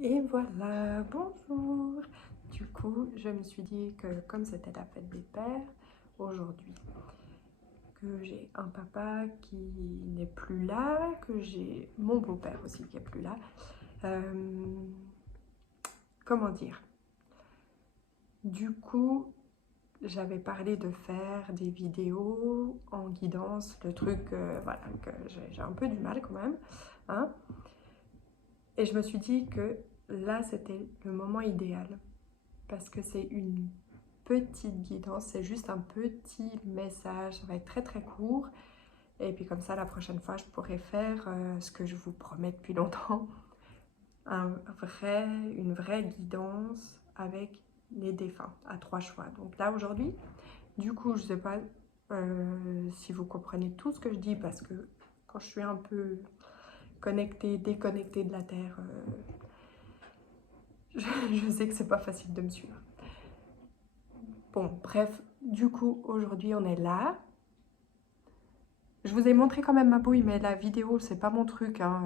Et voilà, bonjour. Du coup, je me suis dit que comme c'était la fête des pères aujourd'hui, que j'ai un papa qui n'est plus là, que j'ai mon beau-père aussi qui est plus là. euh, Comment dire? Du coup, j'avais parlé de faire des vidéos en guidance, le truc, voilà, que j'ai un peu du mal quand même, hein. Et je me suis dit que là, c'était le moment idéal parce que c'est une petite guidance, c'est juste un petit message, ça va être très très court. Et puis comme ça, la prochaine fois, je pourrai faire ce que je vous promets depuis longtemps, une vraie guidance avec les défunts à 3 choix. Donc là, aujourd'hui, du coup, je ne sais pas si vous comprenez tout ce que je dis parce que quand je suis un peu connectée, déconnectée de la Terre, je sais que c'est pas facile de me suivre. Bon, bref, du coup, aujourd'hui, on est là. Je vous ai montré quand même ma bouille, mais la vidéo, c'est pas mon truc, hein.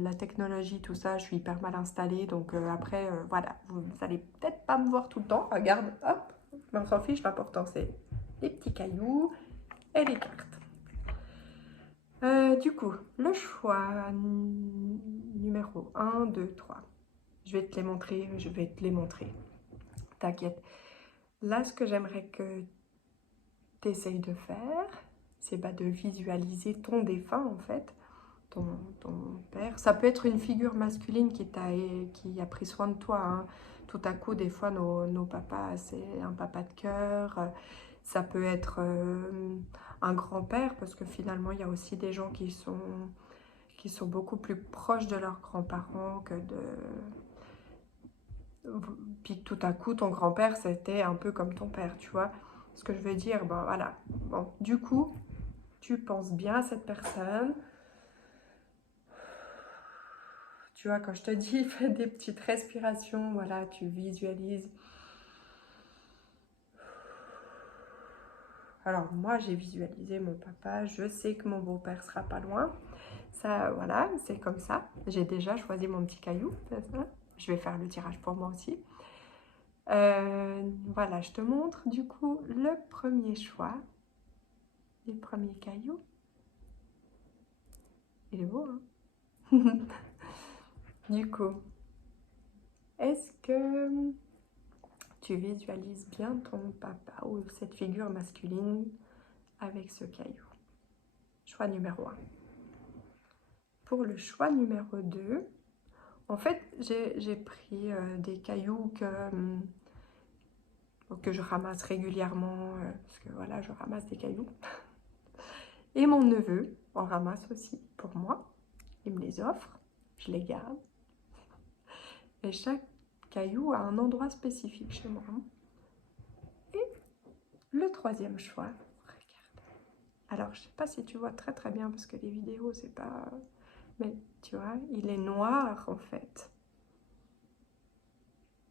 La technologie, tout ça, je suis hyper mal installée. Donc après, voilà, vous allez peut-être pas me voir tout le temps. Regarde, hop, mais on s'en fiche, l'important c'est les petits cailloux et les cartes. Du coup, le choix numéro 1, 2, 3. Je vais te les montrer, je vais te les montrer. T'inquiète. Là, ce que j'aimerais que tu essayes de faire, c'est de visualiser ton défunt en fait, ton père. Ça peut être une figure masculine qui a pris soin de toi, hein. Tout à coup, des fois, nos papas, c'est un papa de cœur. Ça peut être un grand-père, parce que finalement, il y a aussi des gens qui sont beaucoup plus proches de leurs grands-parents que de... Puis tout à coup, ton grand-père, c'était un peu comme ton père, tu vois. Ce que je veux dire, ben voilà. Bon, du coup, tu penses bien à cette personne. Tu vois, quand je te dis, fais des petites respirations, voilà, tu visualises. Alors moi, j'ai visualisé mon papa, je sais que mon beau-père sera pas loin. Ça, voilà, c'est comme ça. J'ai déjà choisi mon petit caillou, c'est ça. Je vais faire le tirage pour moi aussi. Voilà, je te montre du coup le premier choix, les premiers cailloux. Il est beau, hein? Du coup, est-ce que tu visualises bien ton papa ou cette figure masculine avec ce caillou? Choix numéro 1. Pour le choix numéro 2, en fait, j'ai pris des cailloux que je ramasse régulièrement, parce que voilà, je ramasse des cailloux. Et mon neveu en ramasse aussi pour moi. Il me les offre, je les garde. Et chaque caillou a un endroit spécifique chez moi. Et le troisième choix, regarde. Alors, je sais pas si tu vois très très bien, parce que les vidéos, c'est pas... Mais tu vois, il est noir en fait.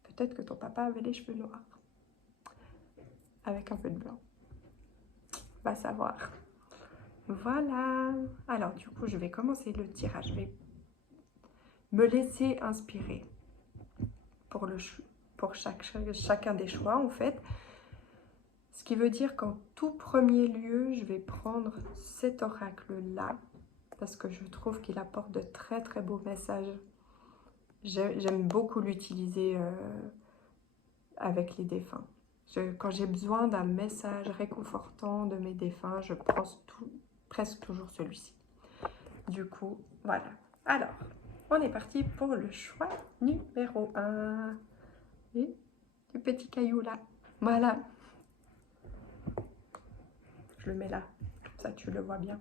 Peut-être que ton papa avait les cheveux noirs, avec un peu de blanc. Va savoir. Voilà. Alors du coup, je vais commencer le tirage. Je vais me laisser inspirer pour, pour chacun des choix en fait. Ce qui veut dire qu'en tout premier lieu, je vais prendre cet oracle-là parce que je trouve qu'il apporte de très très beaux messages. J'aime beaucoup l'utiliser avec les défunts. Quand j'ai besoin d'un message réconfortant de mes défunts, je prends presque toujours celui-ci. Du coup, voilà. Alors, on est parti pour le choix numéro 1. Et du petit caillou là. Voilà. Je le mets là. Comme ça, tu le vois bien.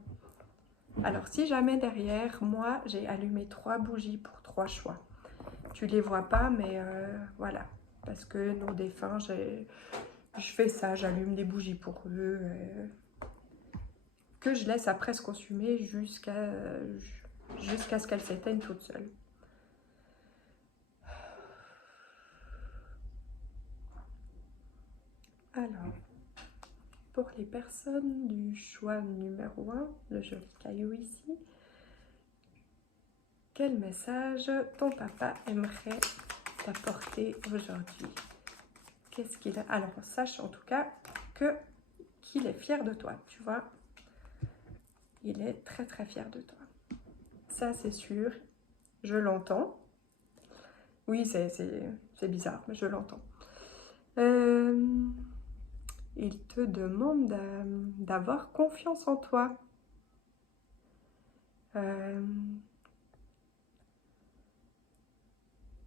Alors, si jamais derrière, moi, j'ai allumé 3 bougies pour 3 choix. Tu les vois pas, mais voilà. Parce que nos défunts, je fais ça, j'allume des bougies pour eux. Que je laisse après se consumer jusqu'à ce qu'elles s'éteignent toutes seules. Alors, pour les personnes du choix numéro 1, le joli caillou ici, quel message ton papa aimerait t'apporter aujourd'hui? Qu'est-ce qu'il a? Alors, sache en tout cas qu'il est fier de toi, tu vois. Il est très très fier de toi. Ça, c'est sûr. Je l'entends. Oui, c'est bizarre, mais je l'entends. Il te demande d'avoir confiance en toi.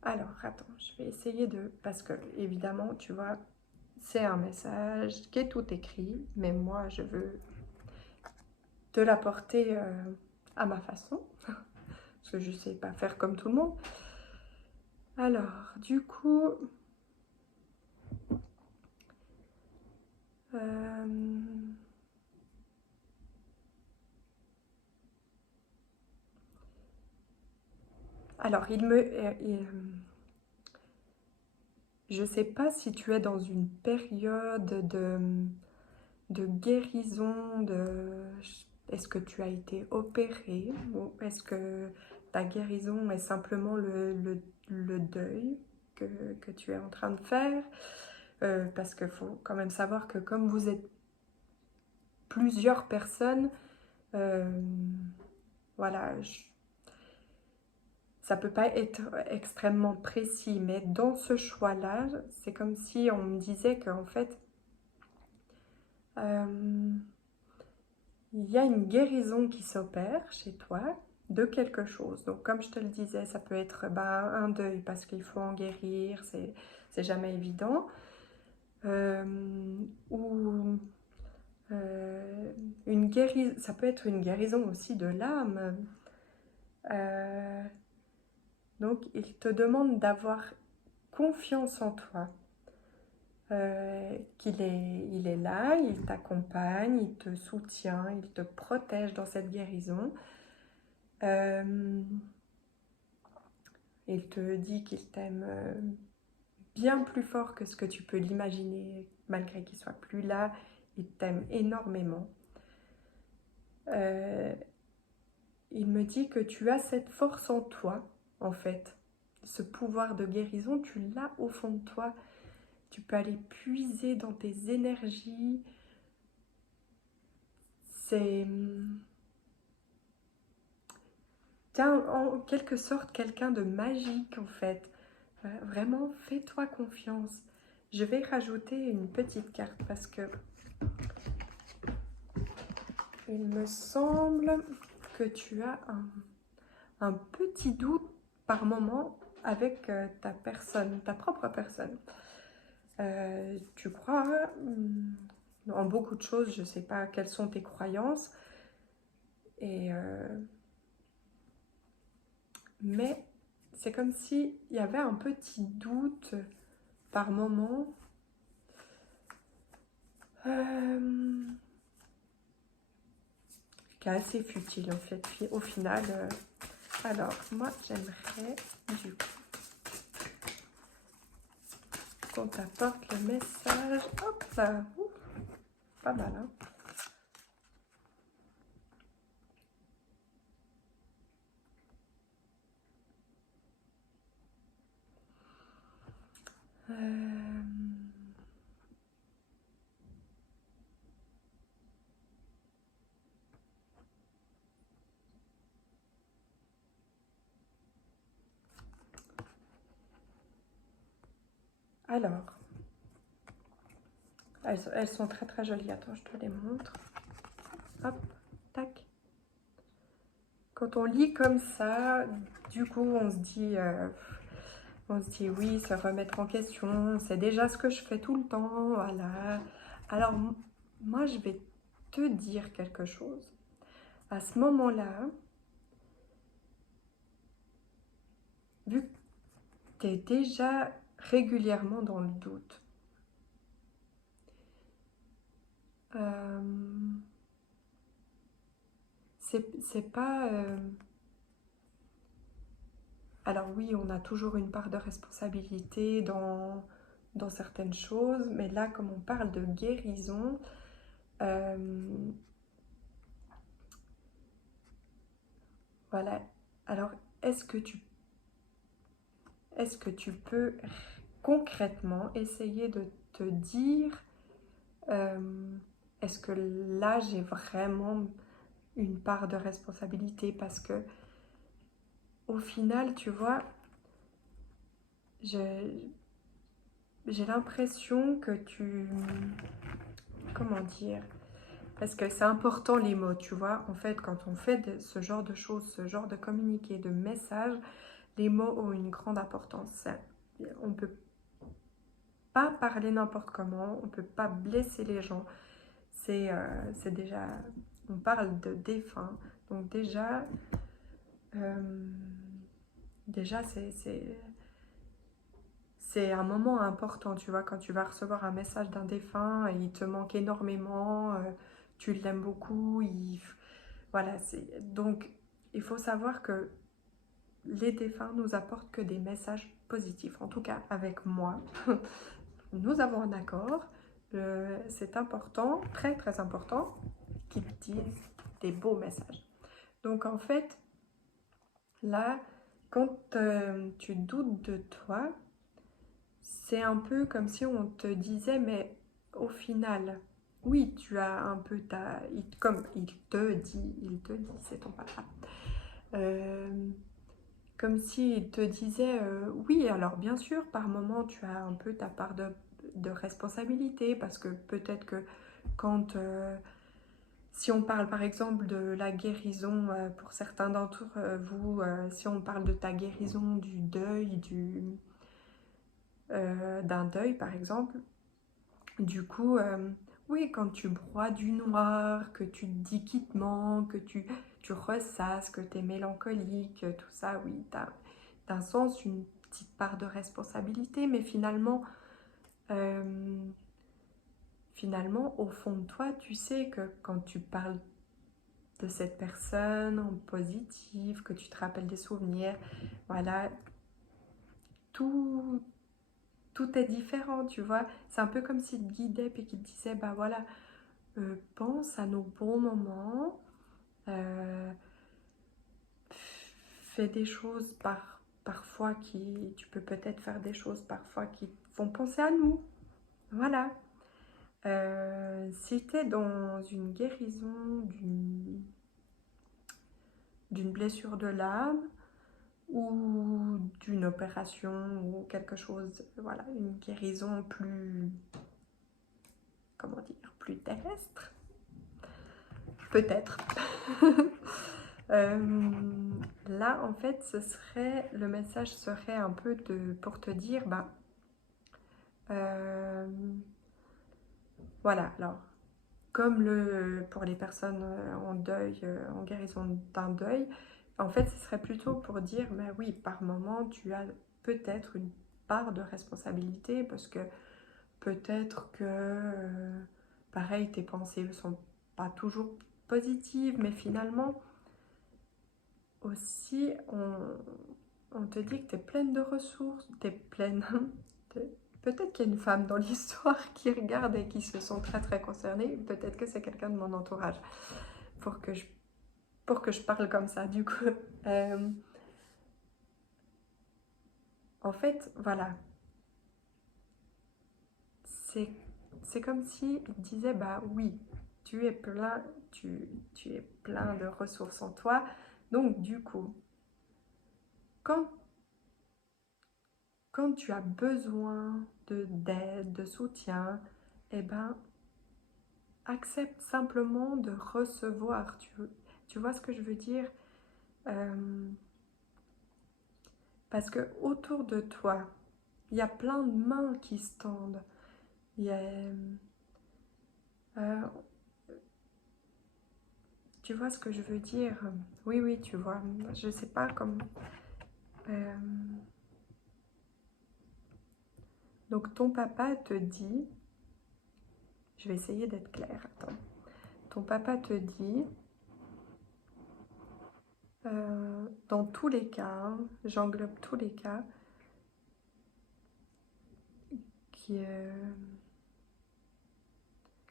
Alors, attends, je vais essayer de... Parce que, évidemment, tu vois, c'est un message qui est tout écrit, mais moi, je veux te l'apporter à ma façon, parce que je ne sais pas faire comme tout le monde. Alors, du coup... alors, je ne sais pas si tu es dans une période de guérison, est-ce que tu as été opéré ou est-ce que ta guérison est simplement le deuil que tu es en train de faire? Parce qu'il faut quand même savoir que comme vous êtes plusieurs personnes, voilà, ça peut pas être extrêmement précis, mais dans ce choix-là, c'est comme si on me disait qu'en fait, il y a une guérison qui s'opère chez toi de quelque chose. Donc, comme je te le disais, ça peut être un deuil parce qu'il faut en guérir, c'est jamais évident. Ou une guérison, ça peut être une guérison aussi de l'âme. Donc, il te demande d'avoir confiance en toi. Il est là, il t'accompagne, il te soutient, il te protège dans cette guérison. Il te dit qu'il t'aime bien plus fort que ce que tu peux l'imaginer, malgré qu'il soit plus là, il t'aime énormément. Il me dit que tu as cette force en toi, en fait. Ce pouvoir de guérison, tu l'as au fond de toi. Tu peux aller puiser dans tes énergies. C'est... T'es en quelque sorte quelqu'un de magique, en fait. Vraiment, fais-toi confiance. Je vais rajouter une petite carte parce que il me semble que tu as un petit doute par moment avec ta personne, ta propre personne. Tu crois en beaucoup de choses, je ne sais pas quelles sont tes croyances, mais c'est comme s'il y avait un petit doute par moment. Qui est assez futile en fait, au final. Alors, moi, j'aimerais du coup qu'on t'apporte le message. Hop là, pas mal, hein. Alors, elles sont très très jolies. Attends, je te les montre. Hop, tac. Quand on lit comme ça, du coup, on se dit oui, se remettre en question, c'est déjà ce que je fais tout le temps, voilà. Alors, moi, je vais te dire quelque chose. À ce moment-là, vu que tu es déjà régulièrement dans le doute, c'est pas... Alors oui, on a toujours une part de responsabilité dans certaines choses, mais là, comme on parle de guérison, voilà. Alors, est-ce que tu peux concrètement essayer de te dire, est-ce que là j'ai vraiment une part de responsabilité? Parce que au final, tu vois, j'ai l'impression que comment dire? Parce que c'est important les mots, tu vois. En fait, quand on fait ce genre de choses, ce genre de communiqué, de messages, les mots ont une grande importance. On ne peut pas parler n'importe comment, on ne peut pas blesser les gens. C'est déjà... On parle de défunt. Donc euh, déjà c'est un moment important, tu vois, quand tu vas recevoir un message d'un défunt et il te manque énormément, tu l'aimes beaucoup, voilà, donc il faut savoir que les défunts nous apportent que des messages positifs. En tout cas, avec moi, nous avons un accord. C'est important, très très important, qu'ils disent des beaux messages. Donc en fait, là, quand tu doutes de toi, c'est un peu comme si on te disait, mais au final, oui, tu as un peu comme il te dit, c'est ton papa. Comme s'il te disait, oui, alors bien sûr, par moment, tu as un peu ta part de responsabilité, parce que peut-être que quand, si on parle par exemple de la guérison, pour certains d'entre vous, si on parle de ta guérison, du deuil, d'un deuil par exemple, du coup, oui, quand tu broies du noir, que tu te dis qu'il te manque, que tu ressasses, que tu es mélancolique, tout ça, oui, tu as un sens, une petite part de responsabilité, mais euh, finalement, au fond de toi, tu sais que quand tu parles de cette personne en positif, que tu te rappelles des souvenirs, voilà, tout, tout est différent, tu vois. C'est un peu comme s'il te guidait et qu'il te disait, bah voilà, pense à nos bons moments, euh, fais des choses parfois tu peux peut-être faire des choses parfois qui font penser à nous. Voilà. Si tu es dans une guérison d'une blessure de l'âme ou d'une opération ou quelque chose, voilà, une guérison plus, comment dire, plus terrestre, peut-être. Là, en fait, le message serait un peu pour te dire, bah, euh, voilà, alors, comme pour les personnes en deuil, en guérison d'un deuil, en fait, ce serait plutôt pour dire, mais oui, par moment, tu as peut-être une part de responsabilité, parce que peut-être que, pareil, tes pensées ne sont pas toujours positives, mais finalement, aussi, on te dit que tu es pleine de ressources, tu es pleine... Peut-être qu'il y a une femme dans l'histoire qui regarde et qui se sent très très concernée. Peut-être que c'est quelqu'un de mon entourage pour que je parle comme ça. Du coup, en fait, voilà. C'est comme si il disait, bah oui, tu es plein, tu es plein de ressources en toi. Donc du coup, quand quand tu as besoin d'aide, de soutien, eh ben, accepte simplement de recevoir. Tu vois ce que je veux dire? Euh, Parce que autour de toi, il y a plein de mains qui se tendent. Il y a, euh, tu vois ce que je veux dire? Oui, oui, tu vois. Je sais pas comment. euh, donc ton papa te dit, je vais essayer d'être claire. Attends. Ton papa te dit, dans tous les cas, hein, j'englobe tous les cas,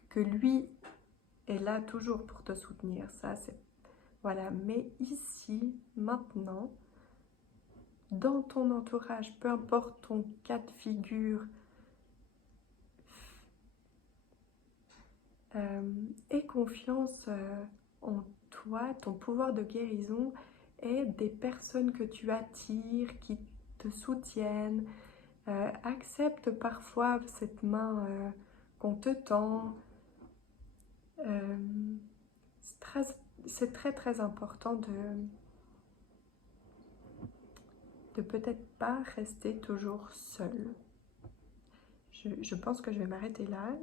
que lui est là toujours pour te soutenir. Ça, c'est... Voilà. Mais ici, maintenant, dans ton entourage, peu importe ton cas de figure, aie confiance en toi, ton pouvoir de guérison et des personnes que tu attires, qui te soutiennent. Accepte parfois cette main qu'on te tend. Euh, c'est très très important de peut-être pas rester toujours seul. Je pense que je vais m'arrêter là.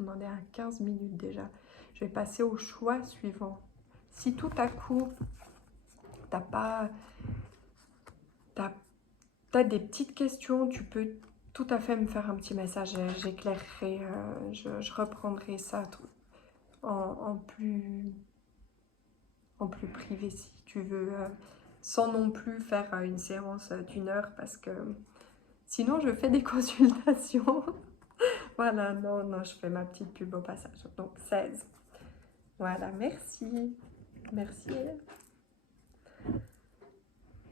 On en est à 15 minutes déjà. Je vais passer au choix suivant. Si tout à coup, t'as des petites questions, tu peux tout à fait me faire un petit message. J'éclairerai, je reprendrai ça en plus privé si tu veux, sans non plus faire une séance d'1 heure parce que sinon je fais des consultations. Voilà, non, non, je fais ma petite pub au passage. Donc 16. Voilà, merci. Merci.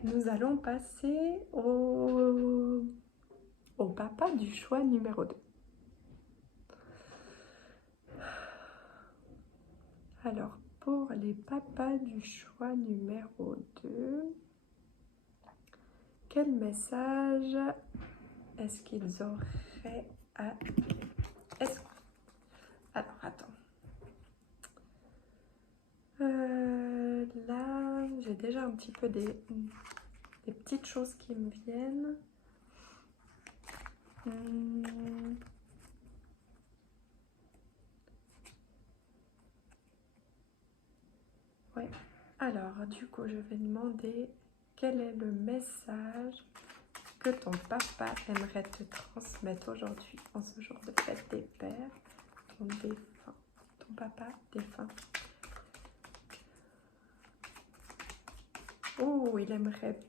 Nous allons passer au papa du choix numéro 2. Alors, pour les papas du choix numéro 2, quel message est-ce qu'ils auraient à... Alors, attends. Là, j'ai déjà un petit peu des petites choses qui me viennent. Ouais. Alors, du coup, je vais demander quel est le message que ton papa aimerait te transmettre aujourd'hui, en ce jour de fête des pères, ton défunt, ton papa défunt. Oh, il aimerait...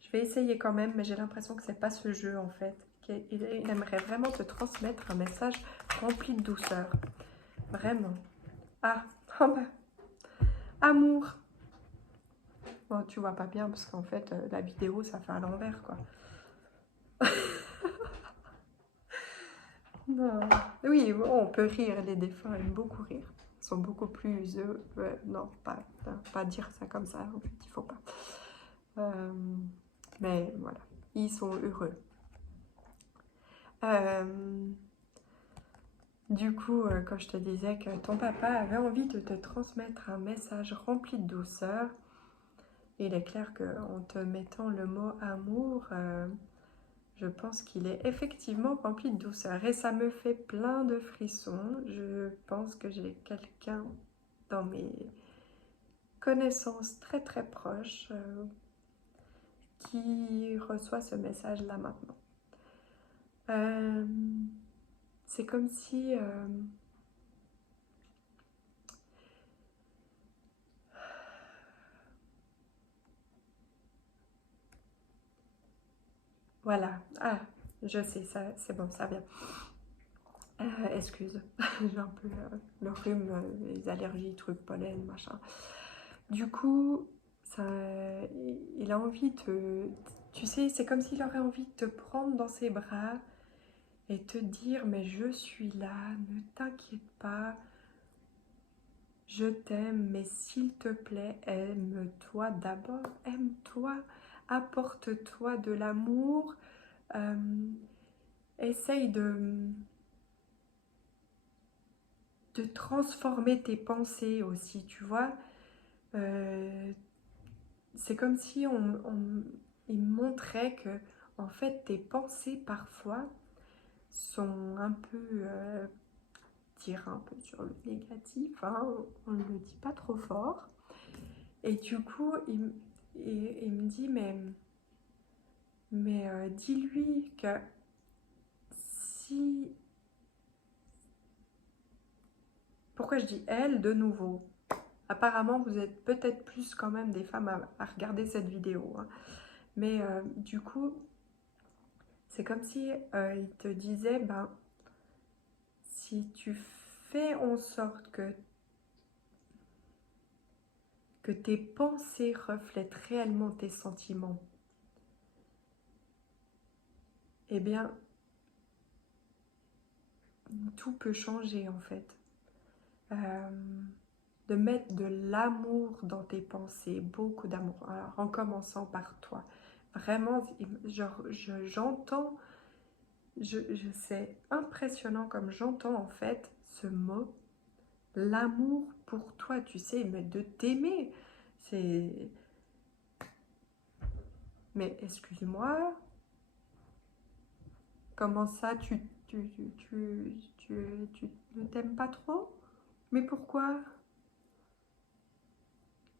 Je vais essayer quand même, mais j'ai l'impression que c'est pas ce jeu en fait. Il aimerait vraiment te transmettre un message rempli de douceur. Vraiment. Ah, oh bah. Amour. Bon, tu vois pas bien parce qu'en fait, la vidéo, ça fait à l'envers, quoi. Non. Oui, on peut rire, les défunts aiment beaucoup rire. Ils sont beaucoup plus... non, pas dire ça comme ça, en fait, il faut pas. Mais voilà, ils sont heureux. Du coup, quand je te disais que ton papa avait envie de te transmettre un message rempli de douceur, il est clair qu'en te mettant le mot amour, je pense qu'il est effectivement rempli de douceur. Et ça me fait plein de frissons. Je pense que j'ai quelqu'un dans mes connaissances très très proches qui reçoit ce message-là maintenant. C'est comme si... Voilà. Ah, je sais, ça, c'est bon, ça vient. Excuse, j'ai un peu le rhume, les allergies, trucs, pollen, machin. Du coup, ça, il a envie de... Tu sais, c'est comme s'il aurait envie de te prendre dans ses bras et te dire, mais je suis là, ne t'inquiète pas, je t'aime, mais s'il te plaît, aime-toi d'abord, aime-toi, apporte-toi de l'amour, essaye de transformer tes pensées aussi, tu vois. C'est comme si il montrait que, en fait, tes pensées, parfois, sont un peu... tirent un peu sur le négatif, hein, on ne le dit pas trop fort. Et du coup, il me dit, mais dis-lui que si... Pourquoi je dis elle de nouveau? Apparemment, vous êtes peut-être plus quand même des femmes à regarder cette vidéo. Hein. Mais du coup, c'est comme si il te disait, ben, si tu fais en sorte que tes pensées reflètent réellement tes sentiments, eh bien, tout peut changer en fait. De mettre de l'amour dans tes pensées, beaucoup d'amour. Alors, en commençant par toi. Vraiment, j'entends, c'est impressionnant comme j'entends en fait ce mot, l'amour pour toi, tu sais, mais de t'aimer. C'est... Mais excuse-moi, comment ça, tu ne t'aimes pas trop? Mais pourquoi?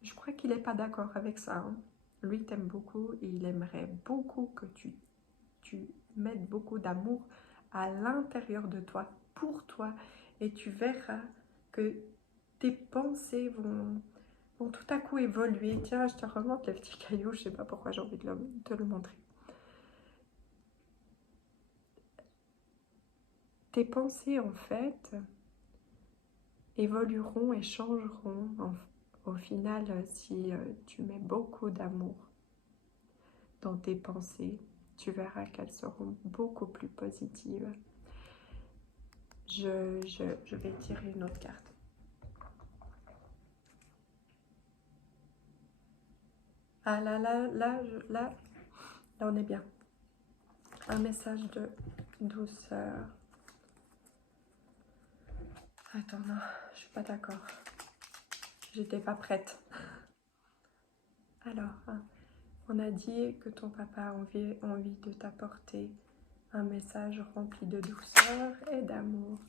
Je crois qu'il n'est pas d'accord avec ça. Hein. Lui t'aime beaucoup et il aimerait beaucoup que tu mettes beaucoup d'amour à l'intérieur de toi, pour toi. Et tu verras que tes pensées vont tout à coup évoluer. Tiens, je te remonte le petit caillou, je ne sais pas pourquoi j'ai envie de te le montrer. Tes pensées, en fait, évolueront et changeront au final si tu mets beaucoup d'amour dans tes pensées. Tu verras qu'elles seront beaucoup plus positives. Je vais tirer une autre carte. Ah là, on est bien. Un message de douceur. Attends, non, je suis pas d'accord. J'étais pas prête. Alors, on a dit que ton papa a envie de t'apporter un message rempli de douceur et d'amour.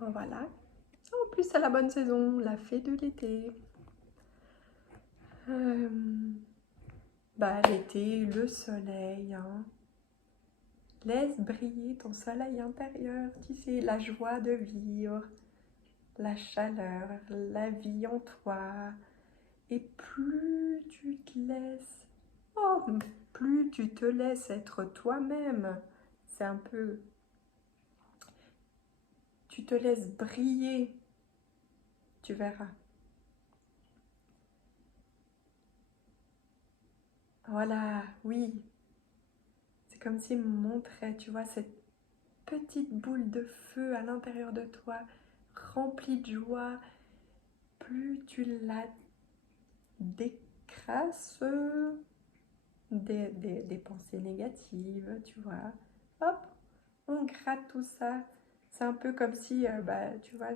Voilà. En plus, c'est la bonne saison, la fée de l'été. L'été, le soleil. Hein. Laisse briller ton soleil intérieur. Tu sais, la joie de vivre, la chaleur, la vie en toi. Et plus tu te laisses, plus tu te laisses être toi-même. C'est un peu... Tu te laisses briller. Tu verras. Voilà, oui. C'est comme s'il me montrait, tu vois, cette petite boule de feu à l'intérieur de toi, remplie de joie. Plus tu la décrasses des pensées négatives, tu vois. Hop, on gratte tout ça. C'est un peu comme si, tu vois,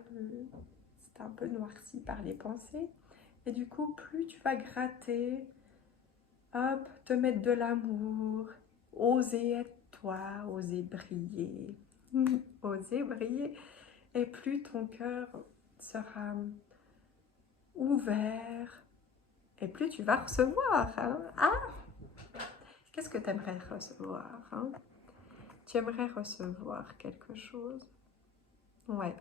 c'est un peu noirci par les pensées. Et du coup, plus tu vas gratter, hop, te mettre de l'amour, oser être toi, oser briller, oser briller. Et plus ton cœur sera ouvert, et plus tu vas recevoir. Hein. Ah, qu'est-ce que tu aimerais recevoir hein? Tu aimerais recevoir quelque chose? Ouais.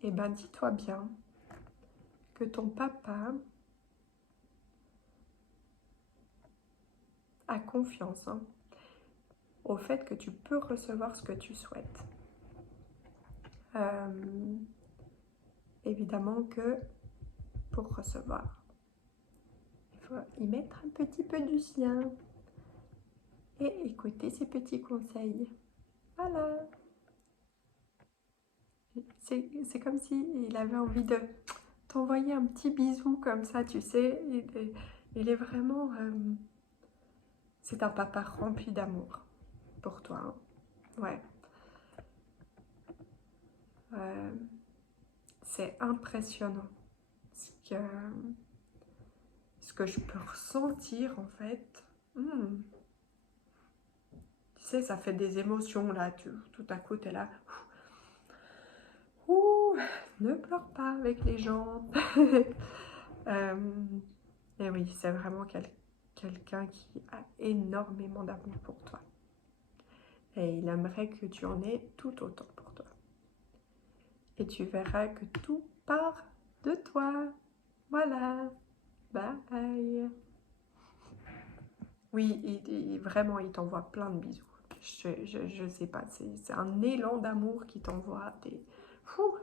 Eh bien, dis-toi bien que ton papa a confiance hein, au fait que tu peux recevoir ce que tu souhaites. Évidemment que pour recevoir, il faut y mettre un petit peu du sien et écouter ses petits conseils. Voilà. C'est comme s'il avait envie de t'envoyer un petit bisou comme ça, tu sais. Il est vraiment... c'est un papa rempli d'amour pour toi. Hein. Ouais. C'est impressionnant ce que je peux ressentir en fait. Tu sais, ça fait des émotions là. Tout à coup, tu es là. Ouh, ne pleure pas avec les gens. Et oui, c'est vraiment quelqu'un qui a énormément d'amour pour toi. Et il aimerait que tu en aies tout autant pour toi. Et tu verras que tout part de toi. Voilà. Bye. Oui, vraiment, il t'envoie plein de bisous. Je sais pas, c'est un élan d'amour qui t'envoie. Fou.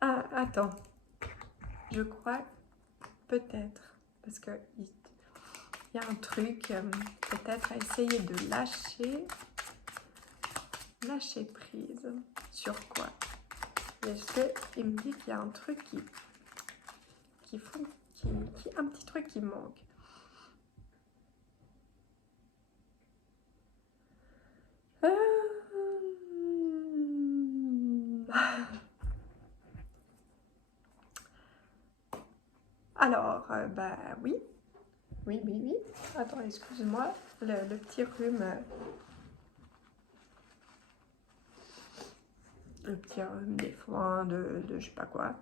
Ah, attends. Je crois peut-être, parce que il y a un truc, peut-être à essayer de lâcher prise. Sur quoi? Est-ce qu'il me dit qu'il y a un truc un petit truc qui manque. Alors, bah oui. Oui. Attends, excuse-moi, le petit rhume. Le petit rhume des foins, de je sais pas quoi.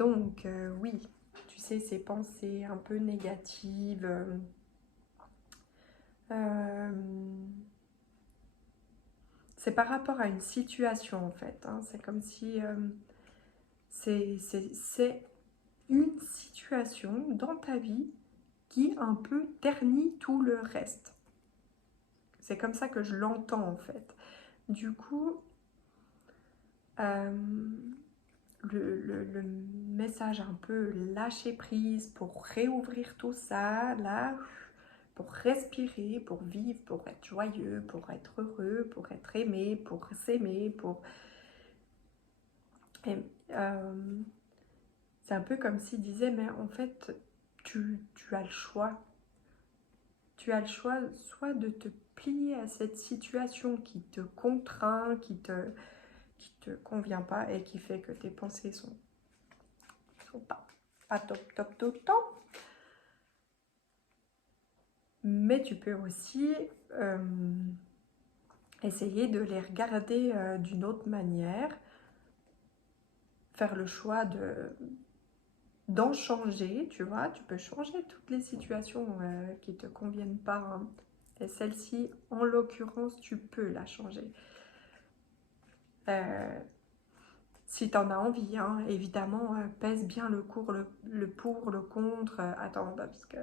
Donc, oui, tu sais, ces pensées un peu négatives. C'est par rapport à une situation, en fait. Hein. C'est comme si c'est une situation dans ta vie qui un peu ternit tout le reste. C'est comme ça que je l'entends, en fait. Du coup, le message un peu lâcher prise pour réouvrir tout ça, là, pour respirer, pour vivre, pour être joyeux, pour être heureux, pour être aimé, pour s'aimer, pour... Et, c'est un peu comme s'il disait, mais en fait, tu as le choix. Tu as le choix soit de te plier à cette situation qui te contraint, qui te convient pas et qui fait que tes pensées sont pas top tout le temps. Mais tu peux aussi essayer de les regarder d'une autre manière, faire le choix d'en changer, tu vois, tu peux changer toutes les situations qui ne te conviennent pas, hein. Et celle-ci, en l'occurrence, tu peux la changer. Si tu en as envie, hein, évidemment, pèse bien le pour, le contre. Attends, bah, parce que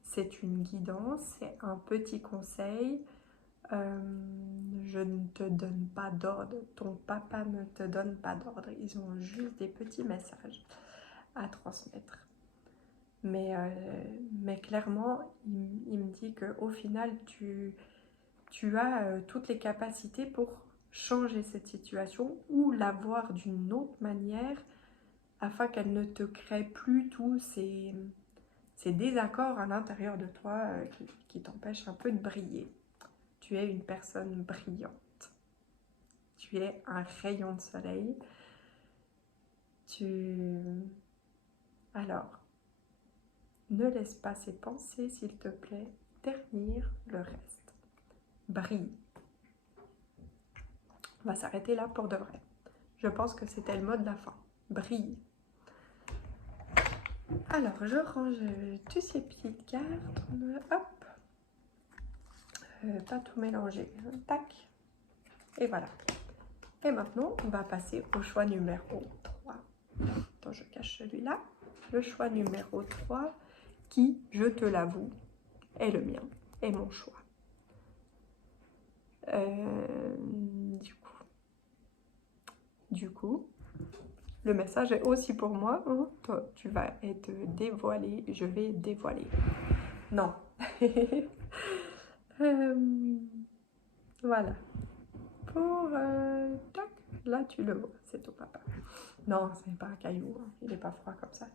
c'est une guidance, c'est un petit conseil. Je ne te donne pas d'ordre, ton papa ne te donne pas d'ordre. Ils ont juste des petits messages à transmettre. Mais clairement, il me dit qu'au final, tu as toutes les capacités pour changer cette situation ou la voir d'une autre manière afin qu'elle ne te crée plus tous ces désaccords à l'intérieur de toi qui t'empêchent un peu de briller. Tu es une personne brillante. Tu es un rayon de soleil. Alors, ne laisse pas ces pensées, s'il te plaît, ternir le reste. Brille. On va s'arrêter là pour de vrai. Je pense que c'était le mot de la fin. Brille. Alors, je range toutes ces petites cartes. Hop. Pas tout mélanger. Tac. Et voilà. Et maintenant, on va passer au choix numéro 3. Attends, je cache celui-là. Le choix numéro 3, qui, je te l'avoue, est le mien, est mon choix. Du coup, le message est aussi pour moi. Hein. Toi, tu vas être dévoilé, je vais dévoiler. Non. Voilà. Pour... tac, là, tu le vois, c'est ton papa. Non, ce n'est pas un caillou, hein. Il n'est pas froid comme ça.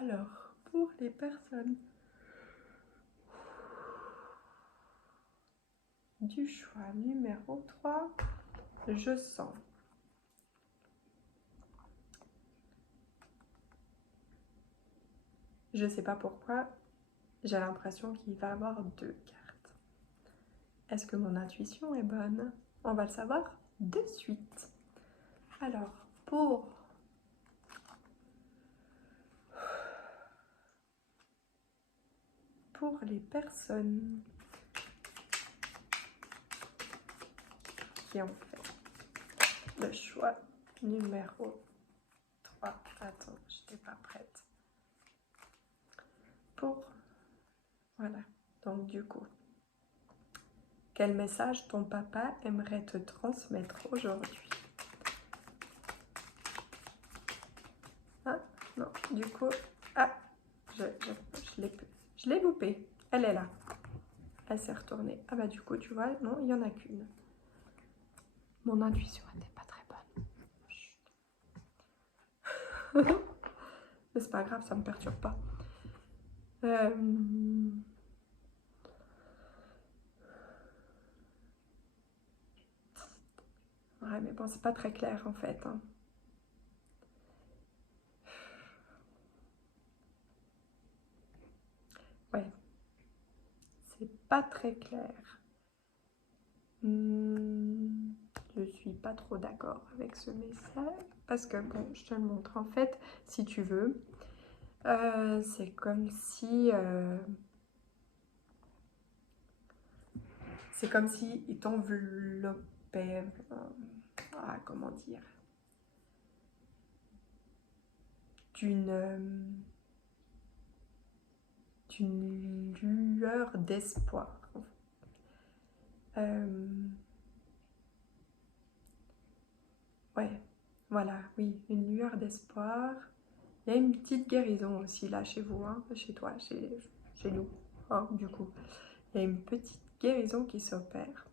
Alors, pour les personnes du choix numéro 3, je sens je sais pas pourquoi, j'ai l'impression qu'il va y avoir 2 cartes. Est-ce que mon intuition est bonne? On va le savoir de suite. Alors, pour les personnes qui en fait? Le choix numéro 3. Attends, je n'étais pas prête. Voilà. Donc du coup, quel message ton papa aimerait te transmettre aujourd'hui? Ah, non, du coup, ah, je l'ai loupée. Elle est là. Elle s'est retournée. Ah bah du coup, tu vois, non, il n'y en a qu'une. Mon intuition n'était pas très bonne. Mais c'est pas grave, ça me perturbe pas. Ouais, mais bon, c'est pas très clair en fait. Hein. Ouais, c'est pas très clair. Je suis pas trop d'accord avec ce message parce que bon, je te le montre en fait, si tu veux. C'est comme si il t'enveloppait. Comment dire, d'une lueur d'espoir. Ouais, voilà, oui, une lueur d'espoir. Il y a une petite guérison aussi là chez vous, hein, chez toi, chez nous, hein, du coup. Il y a une petite guérison qui s'opère.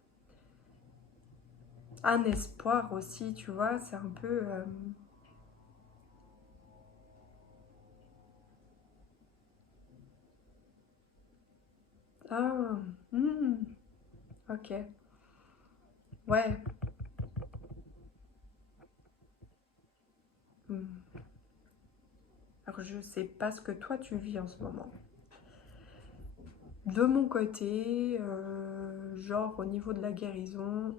Un espoir aussi, tu vois, c'est un peu... Ah, ok. Ouais. Hmm. Alors, je sais pas ce que toi tu vis en ce moment. De mon côté, genre au niveau de la guérison,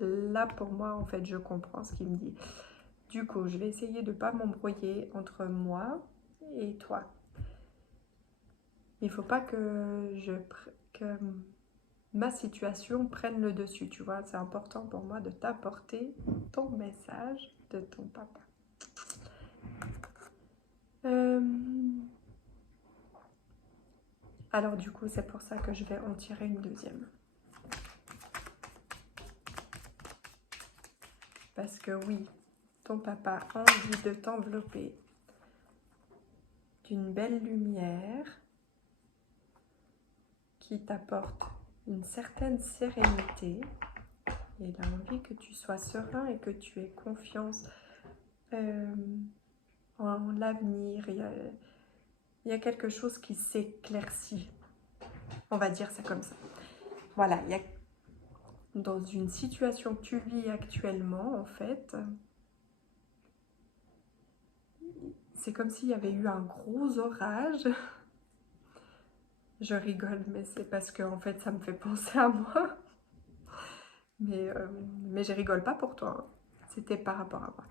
là pour moi, en fait, je comprends ce qu'il me dit. Du coup, je vais essayer de ne pas m'embrouiller entre moi et toi. Il ne faut pas que ma situation prenne le dessus, tu vois. C'est important pour moi de t'apporter ton message de ton papa. Alors du coup, c'est pour ça que je vais en tirer une deuxième. Parce que oui, ton papa a envie de t'envelopper d'une belle lumière qui t'apporte une certaine sérénité. Et il a envie que tu sois serein et que tu aies confiance en l'avenir. Il y a quelque chose qui s'éclaircit. On va dire ça comme ça. Voilà, il y a dans une situation que tu vis actuellement, en fait, c'est comme s'il y avait eu un gros orage. Je rigole, mais c'est parce que en fait, ça me fait penser à moi. Mais je rigole pas pour toi. Hein. C'était par rapport à moi.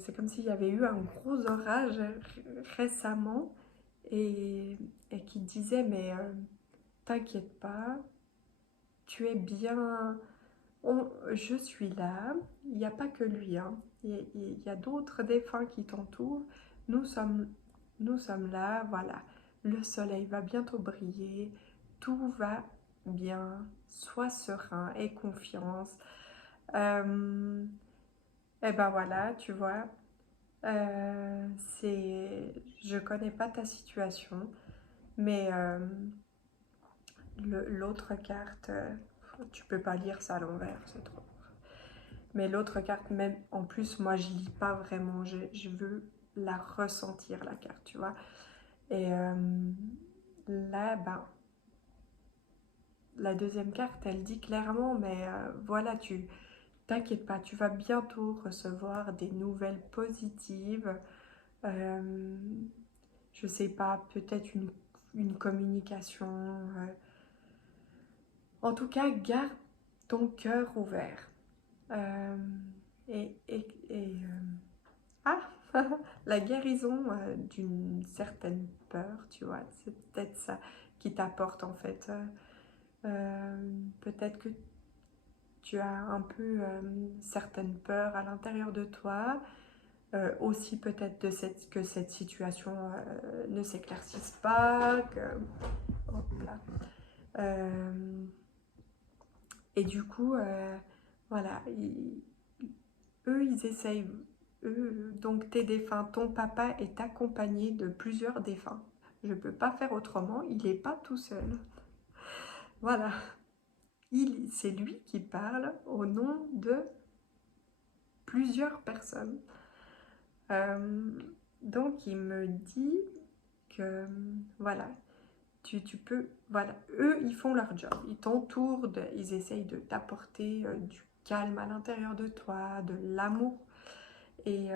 C'est comme s'il y avait eu un gros orage récemment et qui disait mais t'inquiète pas, tu es bien, je suis là, il n'y a pas que lui, hein. Il y a d'autres défunts qui t'entourent, nous sommes là, voilà, le soleil va bientôt briller, tout va bien, sois serein, aie confiance. Et ben voilà, tu vois, je connais pas ta situation, mais l'autre carte, tu peux pas lire ça à l'envers, c'est trop. Mais l'autre carte, même en plus, moi je lis pas vraiment, je veux la ressentir la carte, tu vois. Et là, ben, la deuxième carte, elle dit clairement, mais voilà, t'inquiète pas, tu vas bientôt recevoir des nouvelles positives. Je sais pas, peut-être une communication. En tout cas, garde ton cœur ouvert. Euh, et ah, la guérison d'une certaine peur, tu vois, c'est peut-être ça qui t'apporte en fait. Peut-être que tu as un peu certaines peurs à l'intérieur de toi. Aussi peut-être que cette situation ne s'éclaircisse pas, que... Hop là. Et du coup, voilà, eux, ils essayent, eux, donc tes défunts, ton papa est accompagné de plusieurs défunts. Je ne peux pas faire autrement, il n'est pas tout seul. Voilà, c'est lui qui parle au nom de plusieurs personnes. Donc il me dit que, voilà, tu peux, voilà, eux, ils font leur job, ils t'entourent, ils essayent de t'apporter du calme à l'intérieur de toi, de l'amour. Et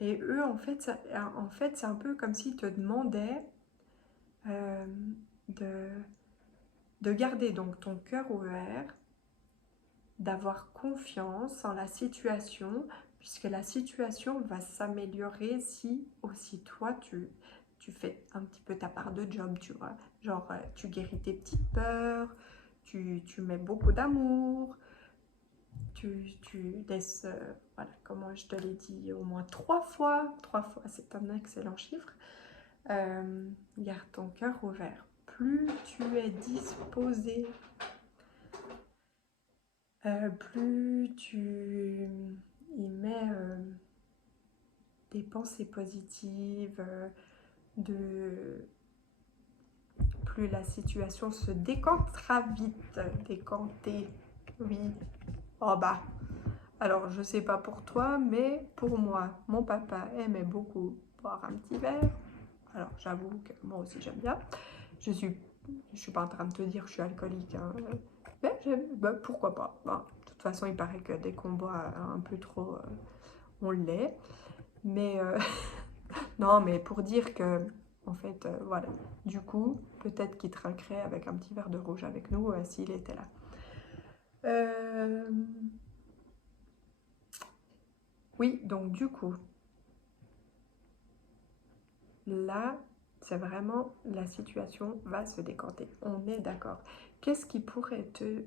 eux, en fait, c'est un peu comme s'ils te demandaient euh, de, de garder donc ton cœur ouvert, d'avoir confiance en la situation, puisque la situation va s'améliorer si aussi toi, tu fais un petit peu ta part de job, tu vois. Genre, tu guéris tes petites peurs, tu mets beaucoup d'amour, tu laisses, voilà, comment je te l'ai dit, au moins 3 fois. 3 fois, c'est un excellent chiffre. Garde ton cœur ouvert. Plus tu es disposé, plus tu y mets des pensées positives, plus la situation se décantera vite. Décanter, oui. Oh bah, alors je sais pas pour toi, mais pour moi, mon papa aimait beaucoup boire un petit verre. Alors j'avoue que moi aussi j'aime bien. Je suis pas en train de te dire que je suis alcoolique, hein. Mais bah, pourquoi pas. Bah, de toute façon, il paraît que dès qu'on boit un peu trop, on l'est. Mais non, mais pour dire que, en fait, voilà. Du coup, peut-être qu'il trinquerait avec un petit verre de rouge avec nous s'il était là. Oui, donc du coup, là, c'est vraiment la situation va se décanter. On est d'accord. Qu'est-ce qui pourrait te...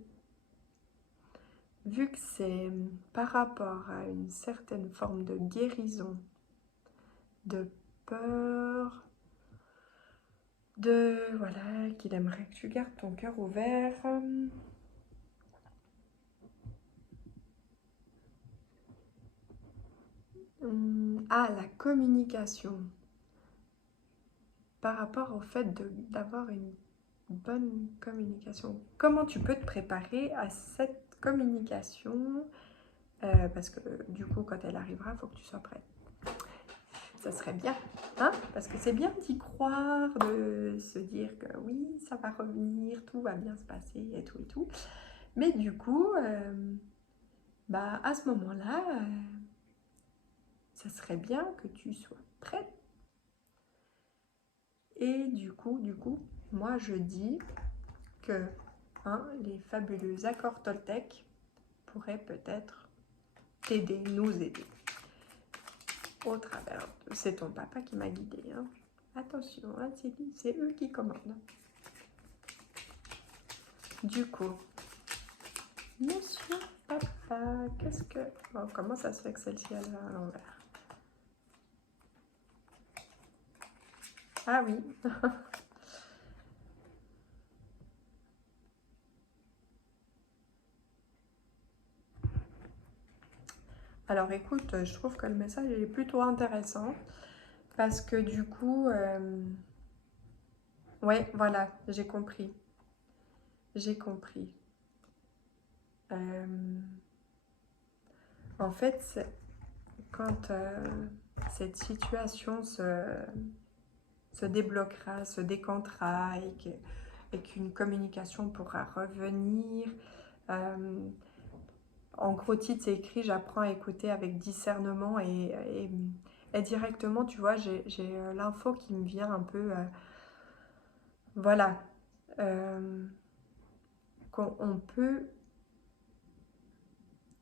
Vu que c'est par rapport à une certaine forme de guérison, de peur, voilà, qu'il aimerait que tu gardes ton cœur ouvert. Ah, la communication. Par rapport au fait d'avoir une bonne communication. Comment tu peux te préparer à cette communication parce que du coup, quand elle arrivera, il faut que tu sois prête. Ça serait bien, hein? Parce que c'est bien d'y croire, de se dire que oui, ça va revenir, tout va bien se passer et tout et tout. Mais du coup, bah, à ce moment-là, ça serait bien que tu sois prête. Et du coup, moi je dis que les fabuleux accords Toltec pourraient peut-être t'aider, nous aider. Au travers, c'est ton papa qui m'a guidé. Hein. Attention, hein, c'est eux qui commandent. Du coup, monsieur papa, qu'est-ce que... Oh, comment ça se fait que celle-ci, elle va à l'envers? Ah oui. Alors écoute, je trouve que le message est plutôt intéressant parce que du coup, ouais, voilà, j'ai compris. J'ai compris. En fait, quand cette situation se débloquera, se décantera et qu'une communication pourra revenir. En gros titre, c'est écrit « J'apprends à écouter avec discernement » et directement, tu vois, j'ai l'info qui me vient un peu... voilà. Qu'on peut...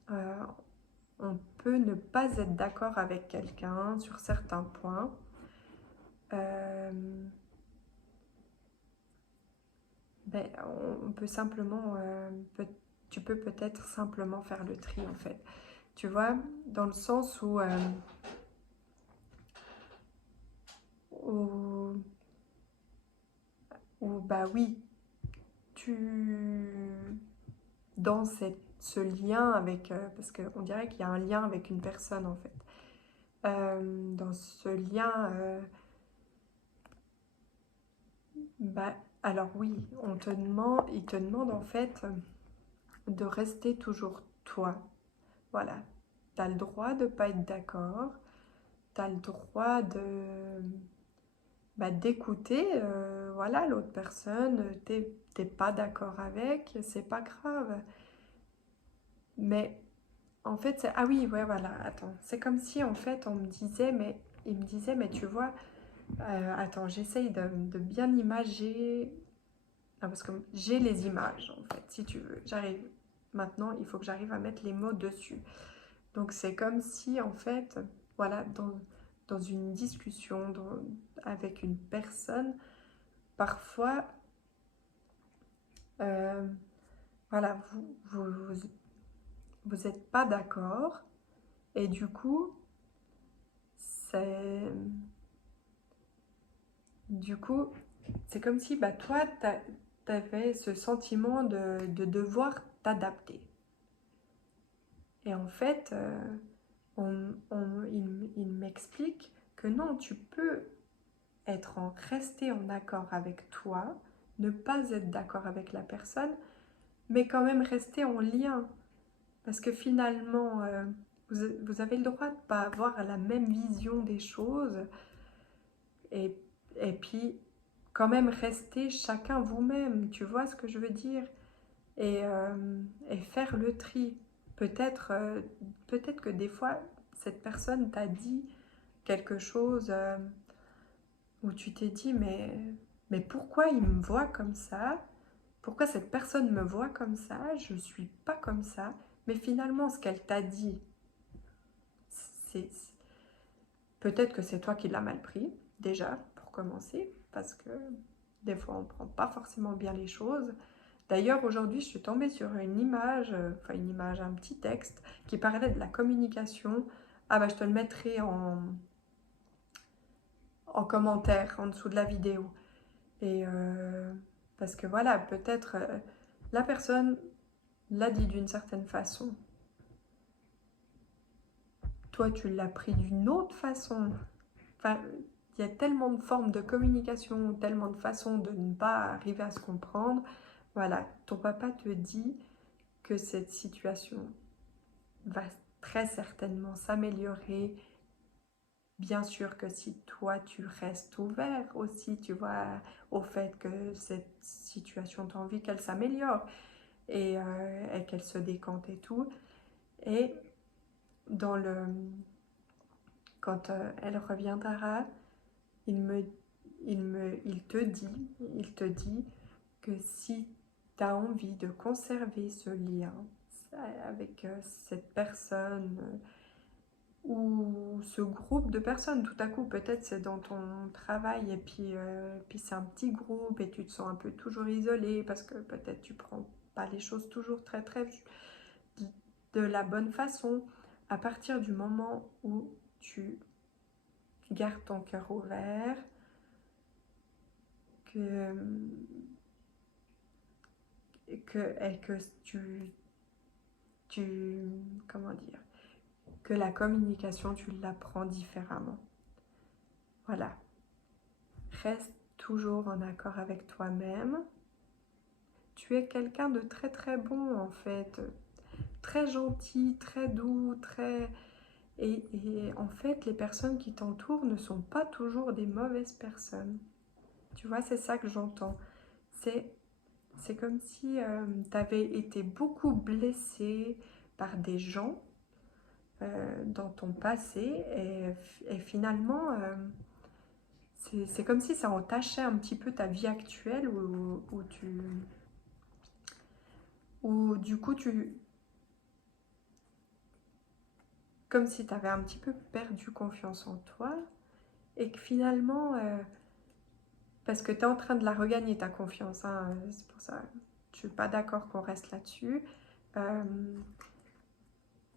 on peut ne pas être d'accord avec quelqu'un sur certains points. ben, on peut simplement, tu peux peut-être simplement faire le tri en fait. Tu vois, dans le sens où, bah oui, tu dans ce lien avec, parce qu'on dirait qu'il y a un lien avec une personne en fait. Dans ce lien, bah alors oui, il te demande en fait de rester toujours toi. Voilà, tu as le droit de pas être d'accord, tu as le droit d'écouter voilà, l'autre personne, t'es pas d'accord avec, c'est pas grave. Mais en fait, ah oui, ouais, voilà, attends. C'est comme si en fait on me disait, il me disait, mais tu vois, attends, j'essaye de bien imager. Ah, parce que j'ai les images en fait, si tu veux. J'arrive. Maintenant, il faut que j'arrive à mettre les mots dessus. Donc c'est comme si en fait, voilà, dans une discussion avec une personne, parfois, euh, voilà, vous êtes pas d'accord et du coup, c'est du coup, c'est comme si bah, toi, t'avais ce sentiment de devoir t'adapter. Et en fait, il m'explique que non, tu peux rester en accord avec toi, ne pas être d'accord avec la personne, mais quand même rester en lien. Parce que finalement, vous avez le droit de ne pas avoir la même vision des choses et, et puis quand même rester chacun vous-même, tu vois ce que je veux dire? Et faire le tri. Peut-être peut-être que des fois, cette personne t'a dit quelque chose où tu t'es dit, mais pourquoi il me voit comme ça? Pourquoi cette personne me voit comme ça? Je ne suis pas comme ça. Mais finalement, ce qu'elle t'a dit, c'est peut-être que c'est toi qui l'as mal pris, déjà, pour commencer, parce que des fois, on ne prend pas forcément bien les choses. D'ailleurs, aujourd'hui, je suis tombée sur une image, enfin une image, un petit texte qui parlait de la communication. Ah bah, je te le mettrai en commentaire en dessous de la vidéo. Et parce que voilà, peut-être la personne l'a dit d'une certaine façon. Toi, tu l'as pris d'une autre façon. Enfin, il y a tellement de formes de communication, tellement de façons de ne pas arriver à se comprendre. Voilà, ton papa te dit que cette situation va très certainement s'améliorer. Bien sûr que si toi tu restes ouvert aussi, tu vois, au fait que cette situation, tu as envie qu'elle s'améliore et qu'elle se décante et tout. Et dans le, quand elle reviendra, il me, il te dit que si tu as envie de conserver ce lien avec cette personne ou ce groupe de personnes, tout à coup, peut-être c'est dans ton travail et puis c'est un petit groupe et tu te sens un peu toujours isolé parce que peut-être tu prends pas les choses toujours très très de la bonne façon. À partir du moment où tu gardes ton cœur ouvert, que, que tu, comment dire, que la communication, tu l'apprends différemment. Voilà. Reste toujours en accord avec toi-même. Tu es quelqu'un de très très bon en fait. Très gentil, très doux, très... Et en fait, les personnes qui t'entourent ne sont pas toujours des mauvaises personnes. Tu vois, c'est ça que j'entends. C'est C'est comme si tu avais été beaucoup blessé par des gens dans ton passé et finalement, c'est comme si ça entachait un petit peu ta vie actuelle où du coup, comme si tu avais un petit peu perdu confiance en toi et que finalement, Parce que tu es en train de la regagner, ta confiance, hein, c'est pour ça. Je suis pas d'accord qu'on reste là-dessus. Euh,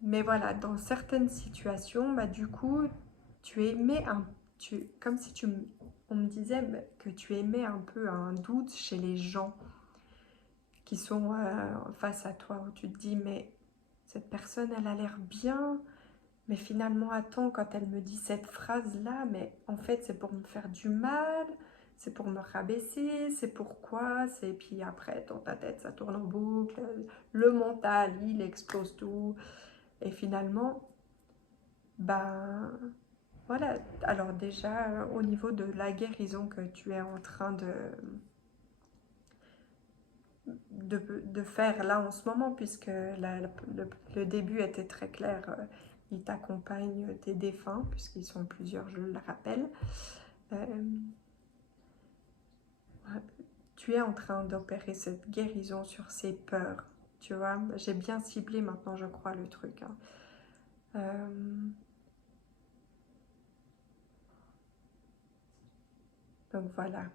mais voilà, dans certaines situations, bah, du coup, tu émets comme si on me disait que tu émets un peu un doute chez les gens qui sont face à toi, où tu te dis, mais cette personne, elle a l'air bien, mais finalement, attends, quand elle me dit cette phrase-là, mais en fait, c'est pour me faire du mal, c'est pour me rabaisser, c'est pourquoi, c'est... Puis après, dans ta tête, ça tourne en boucle, le mental, il explose tout. Et finalement, ben voilà. Alors déjà, au niveau de la guérison que tu es en train de faire là en ce moment, puisque le début était très clair, il t'accompagne tes défunts, puisqu'ils sont plusieurs, je le rappelle. Euh, Tu es en train d'opérer cette guérison sur ces peurs, tu vois. J'ai bien ciblé maintenant, je crois, le truc. Hein. Donc voilà.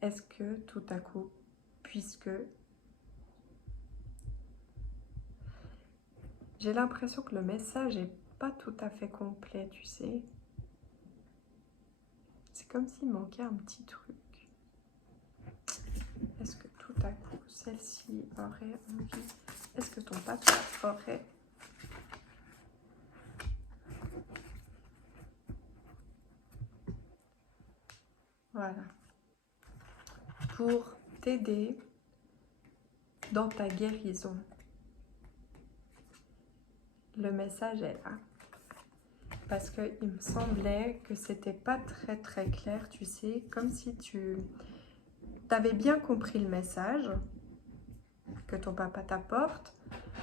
Est-ce que tout à coup, puisque j'ai l'impression que le message n'est pas tout à fait complet, tu sais. C'est comme s'il manquait un petit truc. Est-ce que tout à coup, celle-ci aurait envie? Est-ce que ton papa aurait... Voilà. Pour t'aider dans ta guérison. Le message est là. Parce qu'il me semblait que c'était pas très très clair, tu sais, comme si tu avais bien compris le message que ton papa t'apporte,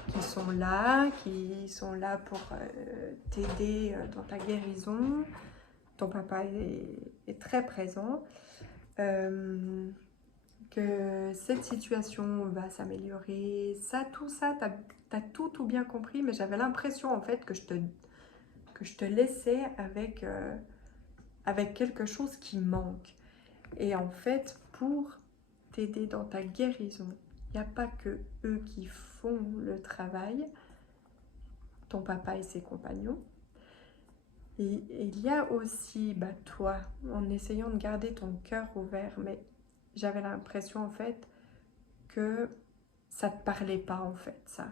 qui sont là pour t'aider dans ta guérison. Ton papa est très présent. Que cette situation va s'améliorer, tout ça, t'as tout bien compris, mais j'avais l'impression en fait que je te laissais avec quelque chose qui manque. Et en fait, pour t'aider dans ta guérison, il n'y a pas que eux qui font le travail, ton papa et ses compagnons. Et il y a aussi toi, en essayant de garder ton cœur ouvert, mais j'avais l'impression en fait que ça te parlait pas en fait, ça.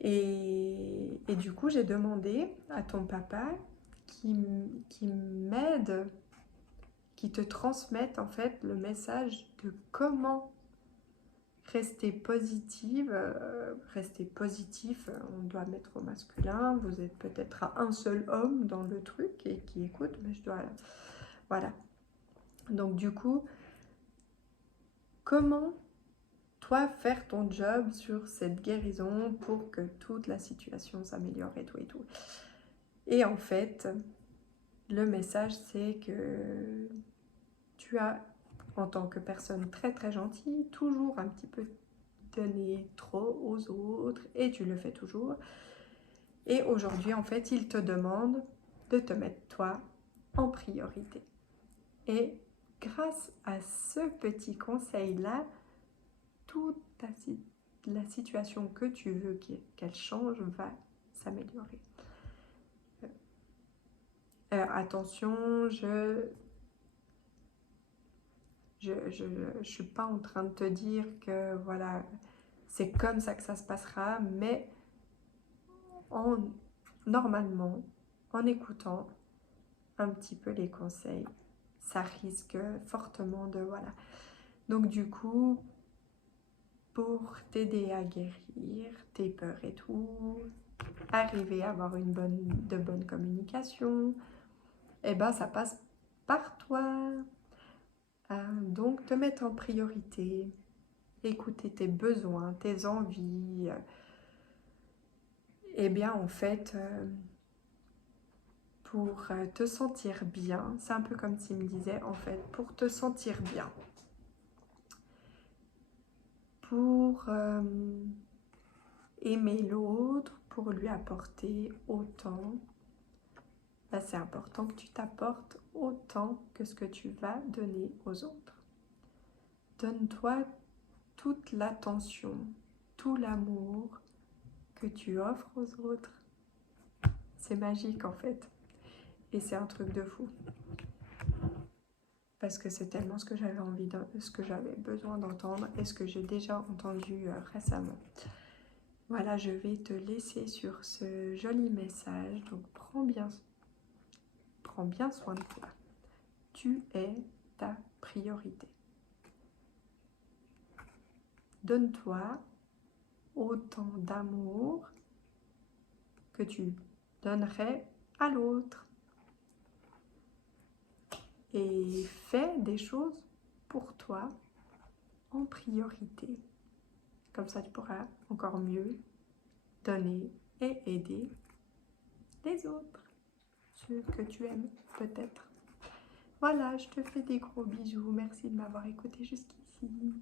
Et du coup, j'ai demandé à ton papa qui m'aide, qui te transmette en fait le message de comment rester positive, rester positif, on doit mettre au masculin, vous êtes peut-être un seul homme dans le truc et qui écoute, mais je dois... Voilà. Donc du coup, comment toi faire ton job sur cette guérison pour que toute la situation s'améliore et tout et tout. Et en fait, le message c'est que tu as, en tant que personne très très gentille, toujours un petit peu donné trop aux autres et tu le fais toujours. Et aujourd'hui, en fait, il te demande de te mettre toi en priorité. Et grâce à ce petit conseil-là, toute la situation que tu veux qu'elle change va s'améliorer. Attention, je suis pas en train de te dire que voilà, c'est comme ça que ça se passera, mais normalement, en écoutant un petit peu les conseils, ça risque fortement de... Voilà. Donc du coup, pour t'aider à guérir tes peurs et tout, arriver à avoir de bonne communication, et ben ça passe par toi. Donc te mettre en priorité, écouter tes besoins, tes envies. Et bien en fait, pour te sentir bien, c'est un peu comme s'il me disait en fait, pour te sentir bien, pour aimer l'autre, pour lui apporter autant, Là, c'est important que tu t'apportes autant que ce que tu vas donner aux autres. Donne-toi toute l'attention, tout l'amour que tu offres aux autres. C'est magique en fait. Et c'est un truc de fou. Parce que c'est tellement ce que j'avais envie, ce que j'avais besoin d'entendre et ce que j'ai déjà entendu récemment. Voilà, je vais te laisser sur ce joli message. Donc prends bien soin de toi. Tu es ta priorité. Donne-toi autant d'amour que tu donnerais à l'autre. Et fais des choses pour toi en priorité. Comme ça, tu pourras encore mieux donner et aider les autres, ceux que tu aimes peut-être. Voilà, je te fais des gros bisous. Merci de m'avoir écouté jusqu'ici.